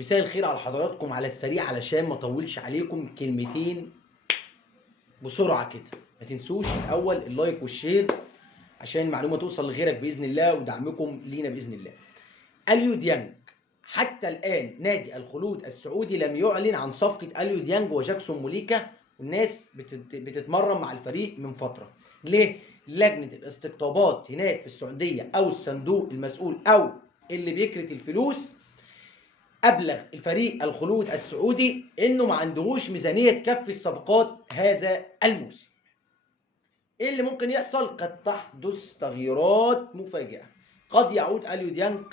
مساء الخير على حضراتكم على السريع علشان ما اطولش عليكم كلمتين بسرعه كده. ما تنسوش الاول اللايك والشير عشان المعلومه توصل لغيرك باذن الله ودعمكم لينا باذن الله. اليو ديانج حتى الان نادي الخلود السعودي لم يعلن عن صفقه اليو ديانج وجاكسون موليكا، والناس بتتمرن مع الفريق من فتره. ليه؟ لجنه الاستقطابات هناك في السعوديه او الصندوق المسؤول او اللي بيكرت الفلوس أبلغ الفريق الخلود السعودي إنه ما عندهوش ميزانية تكفي الصفقات هذا الموسم. إيه اللي ممكن يحصل؟ قد تحدث تغييرات مفاجئة. قد يعود اليو ديانج،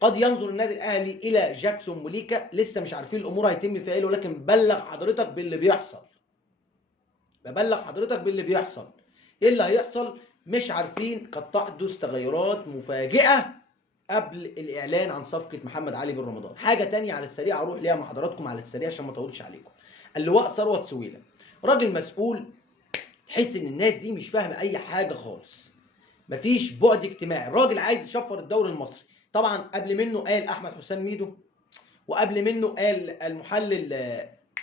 قد ينظر النادي الأهلي إلى جاكسون موليكا، لسه مش عارفين الأمور هيتم فيها إيه، ولكن ببلغ حضرتك باللي بيحصل. إيه اللي هيحصل؟ مش عارفين. قد تحدث تغيرات مفاجئة قبل الاعلان عن صفقه محمد علي بن رمضان. حاجه تانية على السريع اروح ليها مع حضراتكم على السريع عشان ما اطولش عليكم. اللواء ثروت سويلم راجل مسؤول، تحس ان الناس دي مش فاهمه اي حاجه خالص، مفيش بعد اجتماعي. الراجل عايز يشفر الدوري المصري. طبعا قبل منه قال احمد حسام ميدو، وقبل منه قال المحلل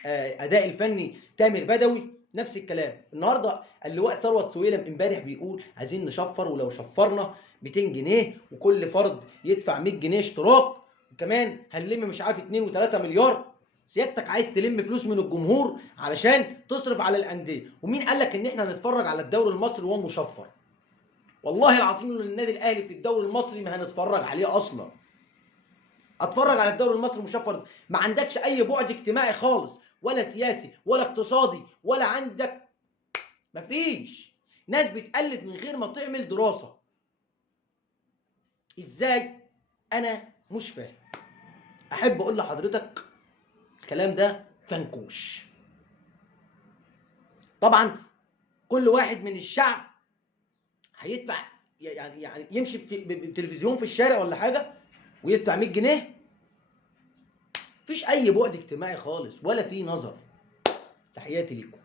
اداء الفني تامر بدوي، نفس الكلام. النهارده اللواء ثروت سويلم امبارح بيقول عايزين نشفر، ولو شفرنا 200 جنيه وكل فرد يدفع 100 جنيه اشتراك، وكمان هنلم مش عارف 2 و3 مليار. سيادتك عايز تلم فلوس من الجمهور علشان تصرف على الانديه، ومين قال لك ان احنا هنتفرج على الدوري المصري وهو مشفر؟ والله العظيم ان النادي الاهلي في الدوري المصري ما هنتفرج عليه اصلا. اتفرج على الدوري المصري مشفر؟ ما عندكش اي بعد اجتماعي خالص، ولا سياسي ولا اقتصادي، ولا عندك، مفيش. ناس بتقلد من غير ما تعمل دراسه. ازاي؟ انا مش فاهم. احب اقول لحضرتك الكلام ده فنكوش. طبعا كل واحد من الشعب هيدفع، يعني يمشي بتلفزيون في الشارع ولا حاجه ويدفع 100 جنيه. مفيش اي بعد اجتماعي خالص ولا في نظر. تحياتي ليكم.